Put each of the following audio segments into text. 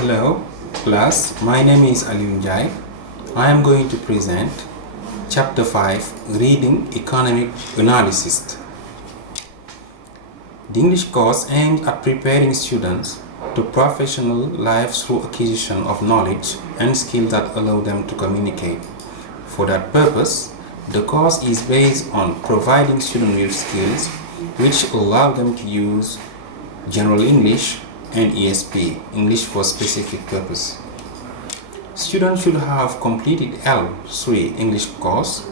Hello class, my name is Alioune. I am going to present Chapter 5, Reading Economic Analysis. The English course aims at preparing students to professional life through acquisition of knowledge and skills that allow them to communicate. For that purpose, the course is based on providing students with skills which allow them to use General English and ESP, English for Specific Purpose. Students should have completed L3 English course,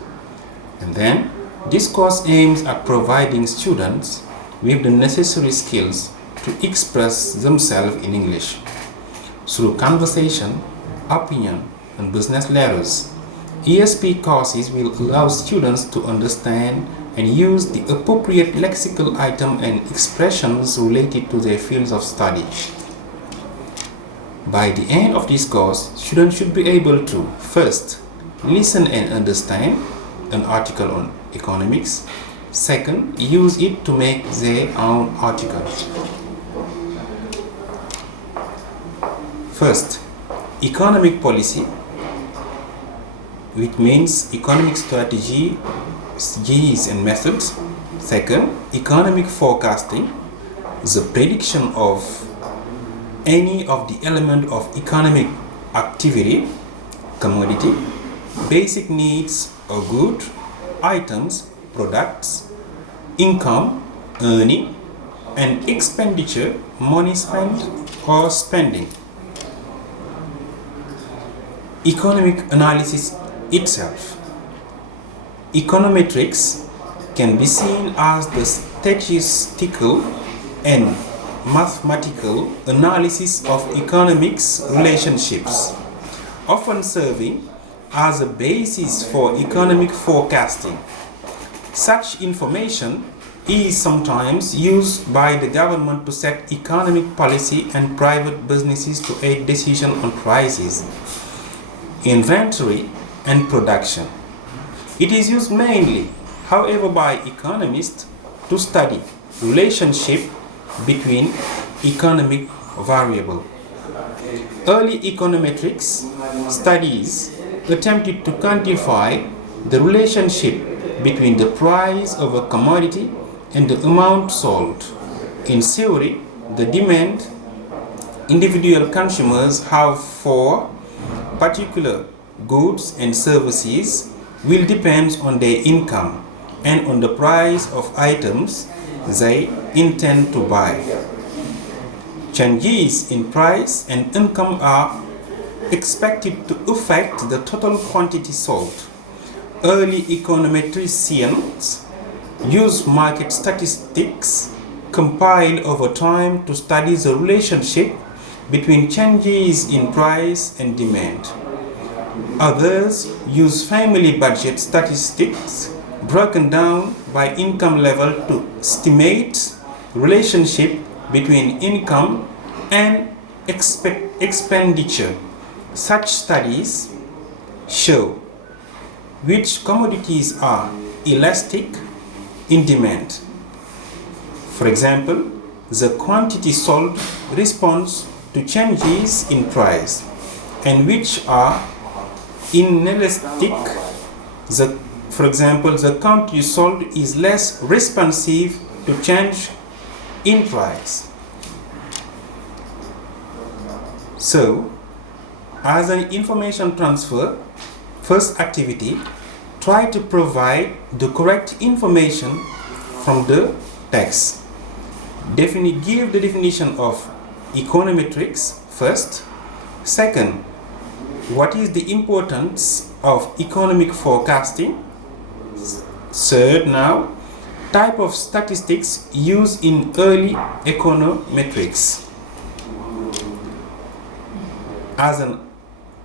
and then this course aims at providing students with the necessary skills to express themselves in English through conversation, opinion, and business letters. ESP courses will allow students to understand and use the appropriate lexical item and expressions related to their fields of study. By the end of this course, students should be able to first listen and understand an article on economics. Second, use it to make their own article. First, economic policy, which means economic strategy, strategies and methods. Second, economic forecasting, the prediction of any of the element of economic activity, commodity, basic needs or good, items, products, income, earning, and expenditure, money spent or spending. Economic analysis itself. Econometrics can be seen as the statistical and mathematical analysis of economics relationships, often serving as a basis for economic forecasting. Such information is sometimes used by the government to set economic policy and private businesses to aid decisions on prices, inventory, and production. It is used mainly, however, by economists to study relationship between economic variables. Early econometrics studies attempted to quantify the relationship between the price of a commodity and the amount sold. In theory, the demand individual consumers have for particular goods and services will depend on their income and on the price of items they intend to buy. Changes in price and income are expected to affect the total quantity sold. Early econometricians use market statistics compiled over time to study the relationship between changes in price and demand. Others use family budget statistics broken down by income level to estimate relationship between income and expenditure. Such studies show which commodities are elastic in demand. For example, the quantity sold responds to changes in price, and which are inelastic. For example, the quantity sold is less responsive to change in price. So, as an information transfer, first activity, try to provide the correct information from the text. Give the definition of econometrics first. Second, what is the importance of economic forecasting? Third, now, type of statistics used in early econometrics. As an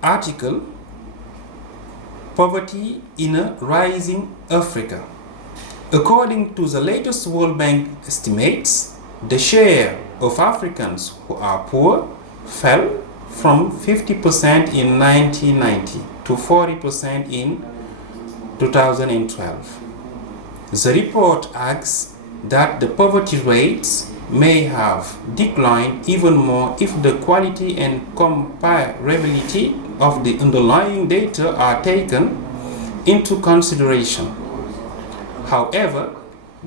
article, poverty in a rising Africa. According to the latest World Bank estimates, the share of Africans who are poor fell from 50% in 1990 to 40% in 2012. The report asks that the poverty rates may have declined even more if the quality and comparability of the underlying data are taken into consideration. However,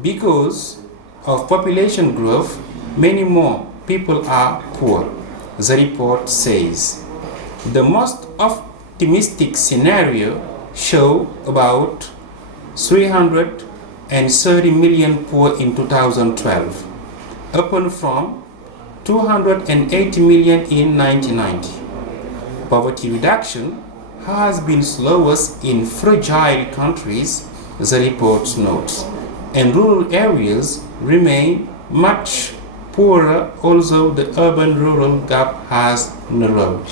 because of population growth, many more people are poor, the report says. The most optimistic scenario shows about 330 million poor in 2012, up from 280 million in 1990. Poverty reduction has been slowest in fragile countries, the report notes, and rural areas remain much poorer, although the urban-rural gap has narrowed.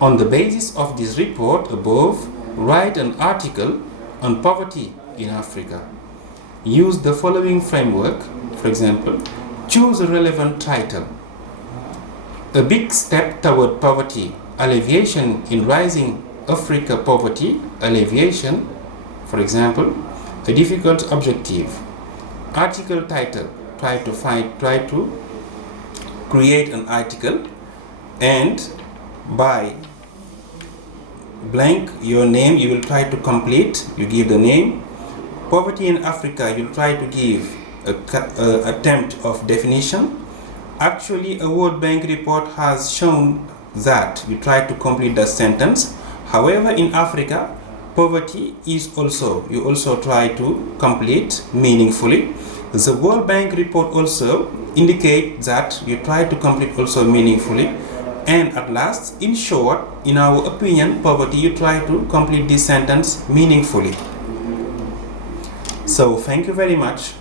On the basis of this report above, write an article on poverty in Africa. Use the following framework. For example, choose a relevant title. A big step toward poverty alleviation in rising Africa poverty alleviation. For example, a difficult objective. Article title. Try to create an article, and by blank your name you will try to complete. You give the name. Poverty in Africa, you try to give a attempt of definition. Actually, a World Bank report has shown that you try to complete the sentence. However, in Africa, poverty is you also try to complete meaningfully. The World Bank report also indicates that you try to complete also meaningfully. And at last, in short, in our opinion, poverty, you try to complete this sentence meaningfully. So thank you very much.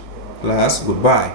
Last, goodbye.